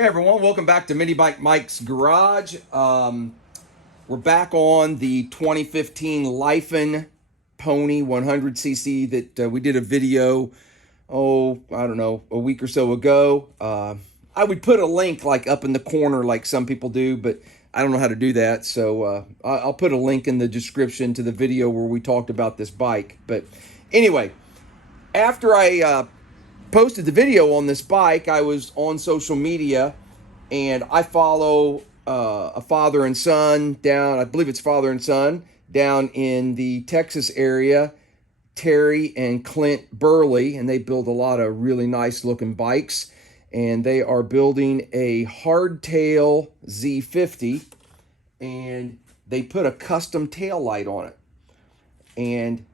Hey everyone, welcome back to Mini Bike Mike's Garage. We're back on the 2015 Lifan Pony 100cc that we did a video, I don't know, a week or so ago. I would put a link like up in the corner like some people do, but I don't know how to do that. So I'll put a link in the description to the video where we talked about this bike. But anyway, after I posted the video on this bike, I was on social media, and I follow a father and son down, I believe it's father and son, down in the Texas area, Terry and Clint Burley, and they build a lot of really nice looking bikes. And they are building a hardtail Z50, and they put a custom tail light on it. And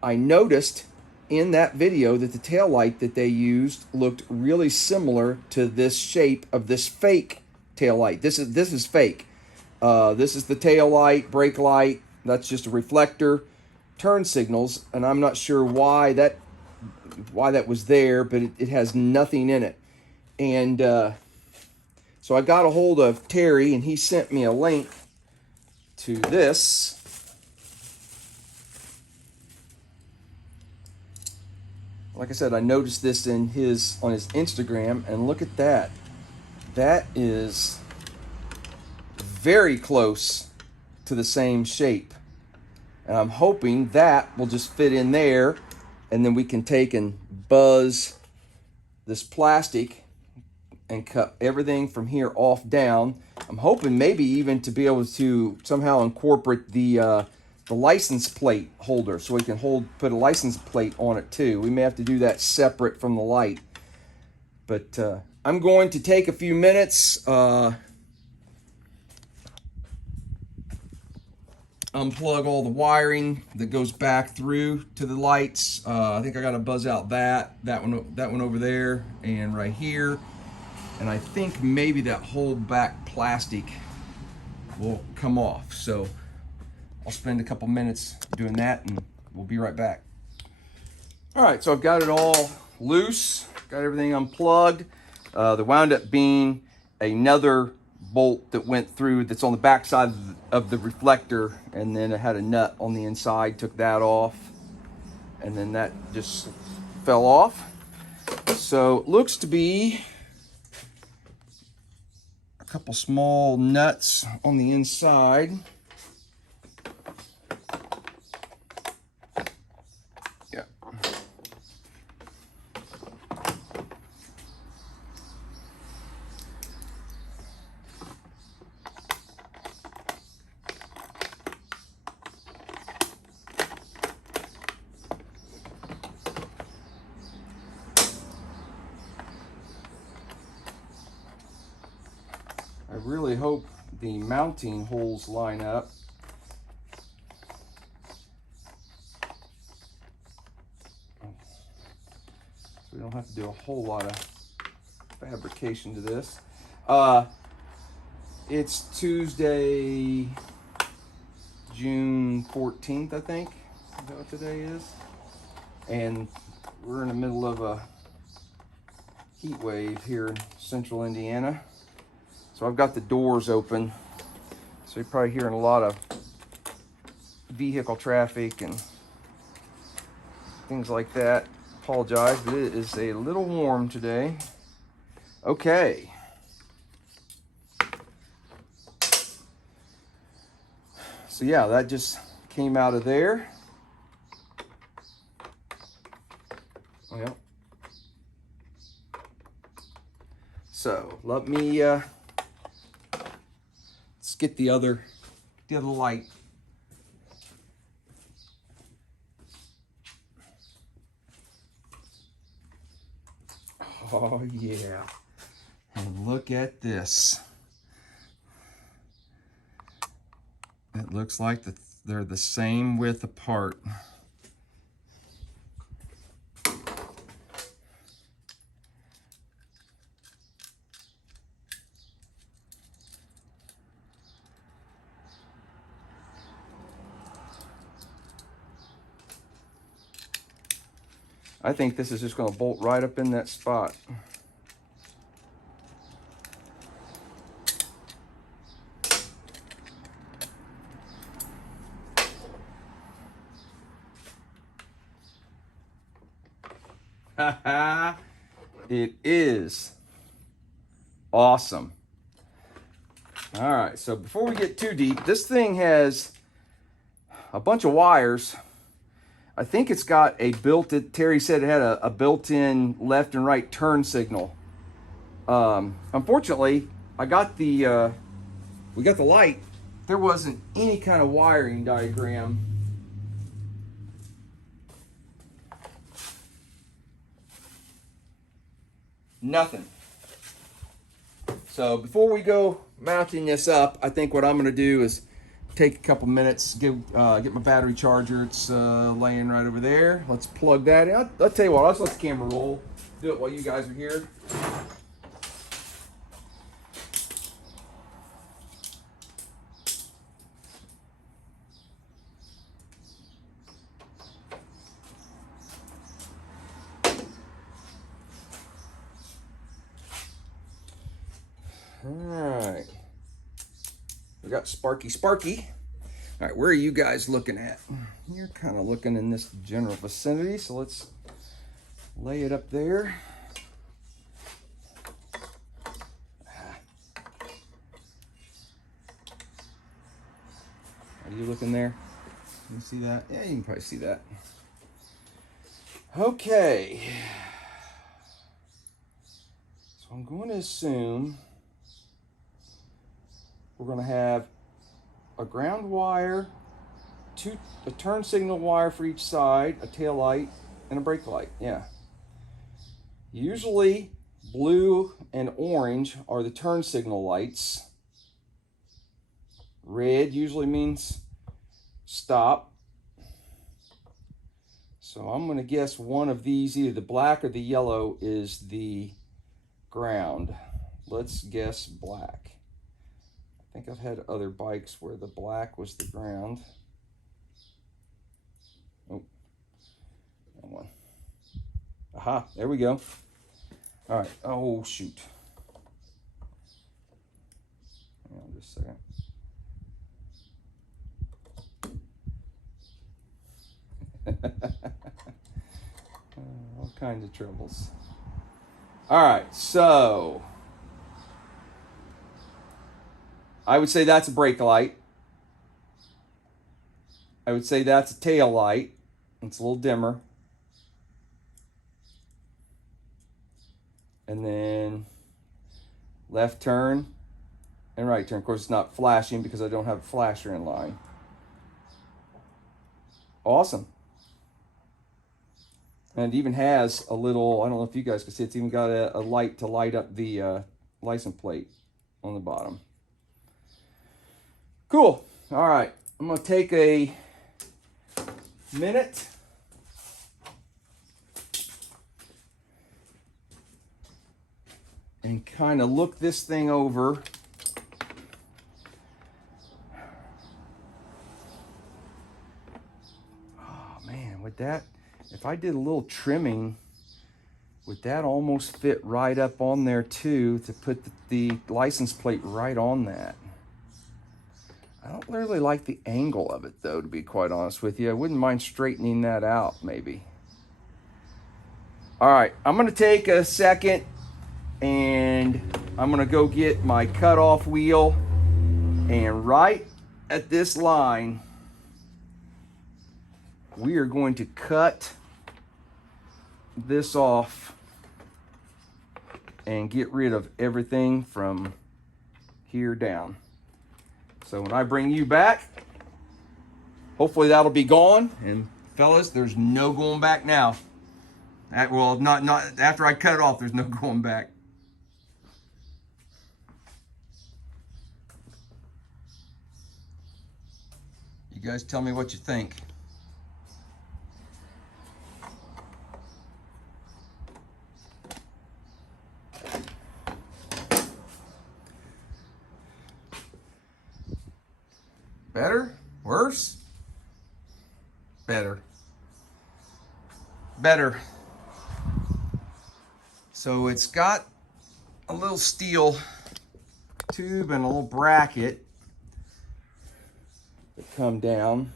I noticed in that video that the tail light that they used looked really similar to this shape of this fake tail light. This is fake. This is the tail light, brake light. That's just a reflector, turn signals, and I'm not sure why that was there, but it has nothing in it. And so I got a hold of Terry, and he sent me a link to this. Like I said, I noticed this on his Instagram, and look at that. That is very close to the same shape. And I'm hoping that will just fit in there, and then we can take and buzz this plastic and cut everything from here off down. I'm hoping maybe even to be able to somehow incorporate the license plate holder, so we can put a license plate on it too. We may have to do that separate from the light. But I'm going to take a few minutes, unplug all the wiring that goes back through to the lights. I think I got to buzz out that one over there and right here. And I think maybe that whole back plastic will come off. So I'll spend a couple minutes doing that, and we'll be right back. All right, so I've got it all loose, got everything unplugged. There wound up being another bolt that went through that's on the back side of the reflector, and then it had a nut on the inside, took that off, and then that just fell off. So it looks to be a couple small nuts on the inside. I really hope the mounting holes line up. So we don't have to do a whole lot of fabrication to this. It's Tuesday, June 14th, I think. Is that what today is? And we're in the middle of a heat wave here in central Indiana. So I've got the doors open, so you're probably hearing a lot of vehicle traffic and things like that. Apologize, but it is a little warm today. Okay. So yeah, that just came out of there. Well, so let me let's get the other light. Oh yeah, and look at this. It looks like they're the same width apart. I think this is just going to bolt right up in that spot. It is awesome. All right, so before we get too deep, this thing has a bunch of wires. I think it's got a built-in, Terry said it had a built-in left and right turn signal. Unfortunately, we got the light. There wasn't any kind of wiring diagram. Nothing. So before we go mounting this up, I think what I'm going to do is take a couple minutes, get my battery charger. It's laying right over there. Let's plug that in. I'll tell you what, let's let the camera roll. Do it while you guys are here. All right. We got Sparky. All right, where are you guys looking at? You're kind of looking in this general vicinity, so let's lay it up there. Are you looking there? Can you see that? Yeah, you can probably see that. Okay. So I'm going to assume we're going to have a ground wire, a turn signal wire for each side, a tail light, and a brake light. Yeah. Usually blue and orange are the turn signal lights. Red usually means stop. So I'm going to guess one of these, either the black or the yellow, is the ground. Let's guess black. I think I've had other bikes where the black was the ground. Oh, that one. Aha, there we go. All right, oh shoot. Hang on just a second. All kinds of troubles. All right, so I would say that's a brake light. I would say that's a tail light. It's a little dimmer. And then left turn and right turn. Of course, it's not flashing because I don't have a flasher in line. Awesome. And it even has a little, I don't know if you guys can see, it's even got a light to light up the license plate on the bottom. Cool. All right. I'm going to take a minute and kind of look this thing over. Oh man, with that, if I did a little trimming, would that almost fit right up on there too, to put the license plate right on that? I don't really like the angle of it though, to be quite honest with you. I wouldn't mind straightening that out maybe. All right, I'm gonna take a second and I'm gonna go get my cutoff wheel, and right at this line, we are going to cut this off and get rid of everything from here down. So when I bring you back, hopefully that'll be gone. And fellas, there's no going back now. Well, not after I cut it off, there's no going back. You guys tell me what you think. Better? Worse? Better. Better. So it's got a little steel tube and a little bracket that come down.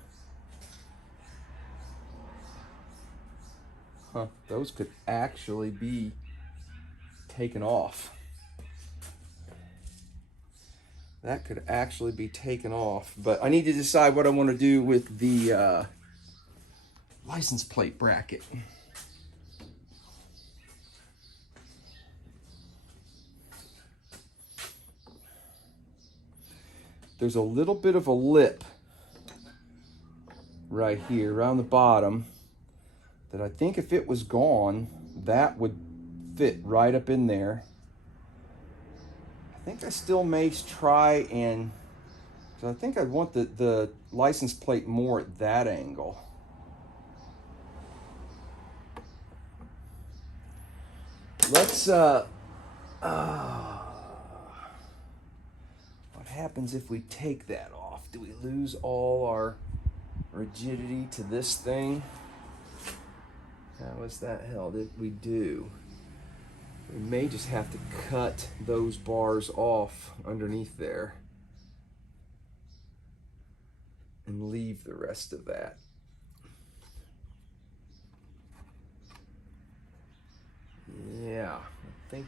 Huh, those could actually be taken off. That could actually be taken off, but I need to decide what I want to do with the license plate bracket. There's a little bit of a lip right here around the bottom that I think if it was gone, that would fit right up in there. I think I still may try and, so I think I'd want the license plate more at that angle. Let's, what happens if we take that off? Do we lose all our rigidity to this thing? How is that held? We do. We may just have to cut those bars off underneath there and leave the rest of that. Yeah, I think,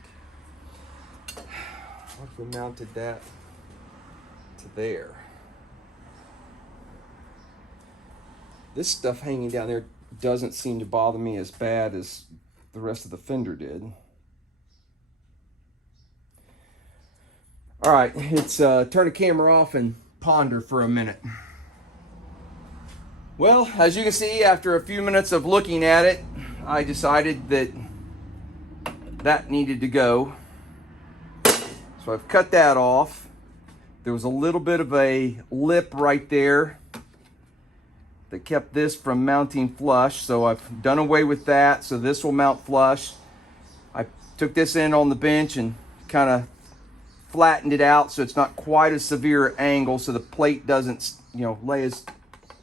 what if we mounted that to there? This stuff hanging down there doesn't seem to bother me as bad as the rest of the Fender did. All right, it's turn the camera off and ponder for a minute. Well, as you can see, after a few minutes of looking at it, I decided that that needed to go. So I've cut that off. There was a little bit of a lip right there that kept this from mounting flush, so I've done away with that, so this will mount flush. I took this in on the bench and kind of flattened it out so it's not quite a severe angle, so the plate doesn't, you know, lay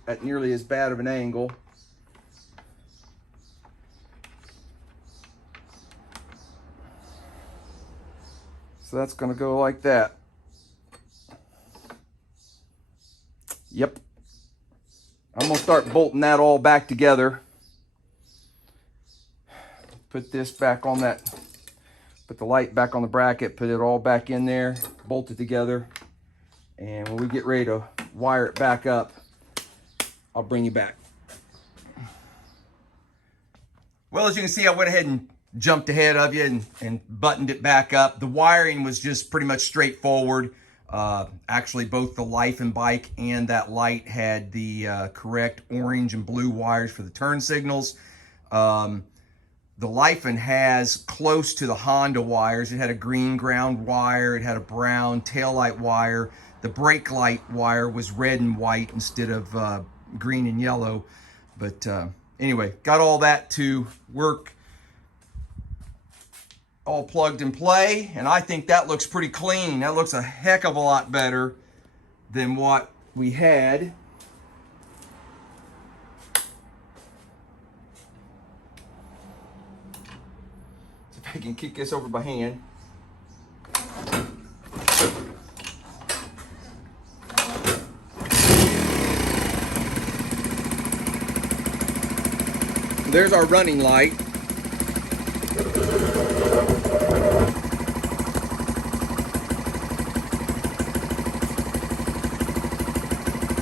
at nearly as bad of an angle. So that's going to go like that. Yep. I'm going to start bolting that all back together. Put this back on that, put the light back on the bracket, put it all back in there, bolt it together. And when we get ready to wire it back up, I'll bring you back. Well, as you can see, I went ahead and jumped ahead of you and buttoned it back up. The wiring was just pretty much straightforward. Actually, both the Lifan bike and that light had the correct orange and blue wires for the turn signals. The Lifan has close to the Honda wires. It had a green ground wire. It had a brown taillight wire. The brake light wire was red and white instead of green and yellow. But anyway, got all that to work, all plugged and play, and I think that looks pretty clean. That looks a heck of a lot better than what we had. See if I can kick this over by hand. There's our running light.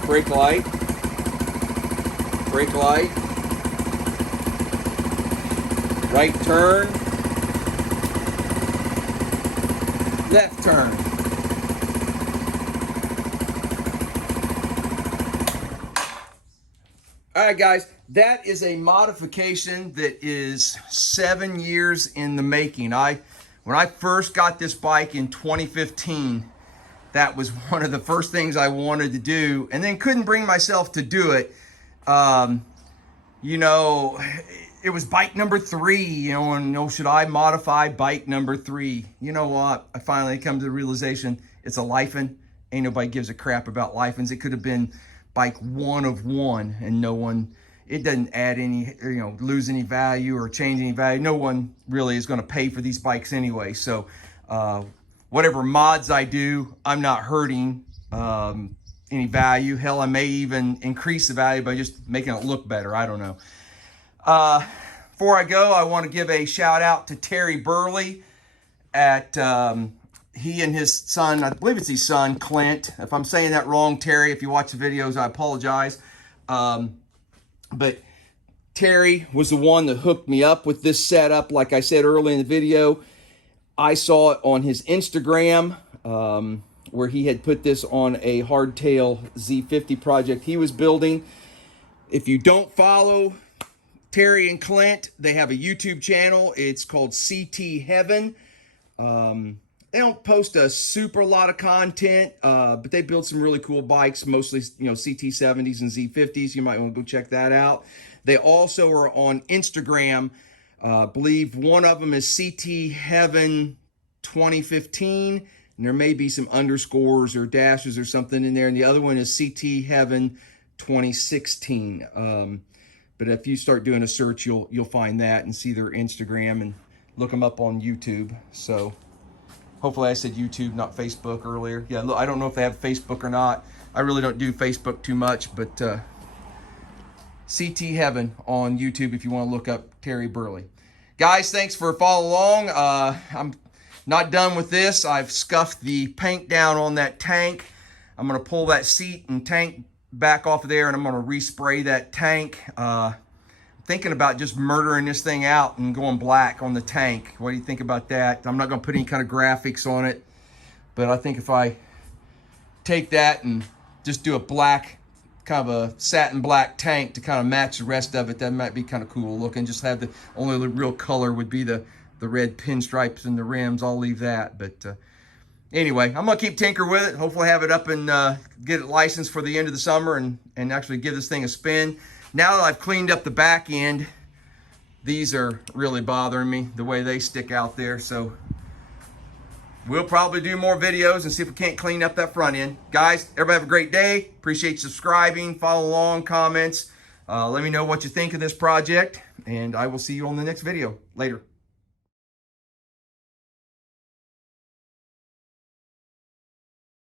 Brake light, brake light, right turn, left turn. All right, guys, that is a modification that is 7 years in the making. When I first got this bike in 2015, that was one of the first things I wanted to do, and then couldn't bring myself to do it. You know, it was bike number 3, you know, and, you know, should I modify bike number 3? You know what? I finally come to the realization it's a Lifan. Ain't nobody gives a crap about Lifans. It could have been bike 1 of 1, and no one, it doesn't add any, you know, lose any value or change any value. No one really is going to pay for these bikes anyway. So, whatever mods I do, I'm not hurting any value. Hell, I may even increase the value by just making it look better. I don't know. Before I go, I want to give a shout out to Terry Burley at he and his son, I believe it's his son, Clint. If I'm saying that wrong, Terry, if you watch the videos, I apologize. But Terry was the one that hooked me up with this setup. Like I said early in the video, I saw it on his Instagram where he had put this on a hardtail Z50 project he was building. If you don't follow Terry and Clint, they have a YouTube channel. It's called CT Heaven. They don't post a super lot of content, but they build some really cool bikes, mostly, you know, CT70s and Z50s. You might want to go check that out. They also are on Instagram. I believe one of them is CT Heaven 2015, and there may be some underscores or dashes or something in there. And the other one is CT Heaven 2016. But if you start doing a search, you'll find that and see their Instagram and look them up on YouTube. So hopefully I said YouTube, not Facebook earlier. Yeah, look, I don't know if they have Facebook or not. I really don't do Facebook too much, but CT Heaven on YouTube if you want to look up Terry Burley. Guys, thanks for following along. I'm not done with this. I've scuffed the paint down on that tank. I'm going to pull that seat and tank back off of there, and I'm going to respray that tank. Thinking about just murdering this thing out and going black on the tank. What do you think about that? I'm not going to put any kind of graphics on it, but I think if I take that and just do a black, kind of a satin black tank to kind of match the rest of it, that might be kind of cool looking. Just have the only real color would be the red pinstripes in the rims. I'll leave that, but anyway, I'm going to keep tinkering with it. Hopefully have it up and get it licensed for the end of the summer and actually give this thing a spin. Now that I've cleaned up the back end, these are really bothering me, the way they stick out there. So we'll probably do more videos and see if we can't clean up that front end. Guys, everybody have a great day. Appreciate you subscribing, follow along, comments. Let me know what you think of this project, and I will see you on the next video. Later.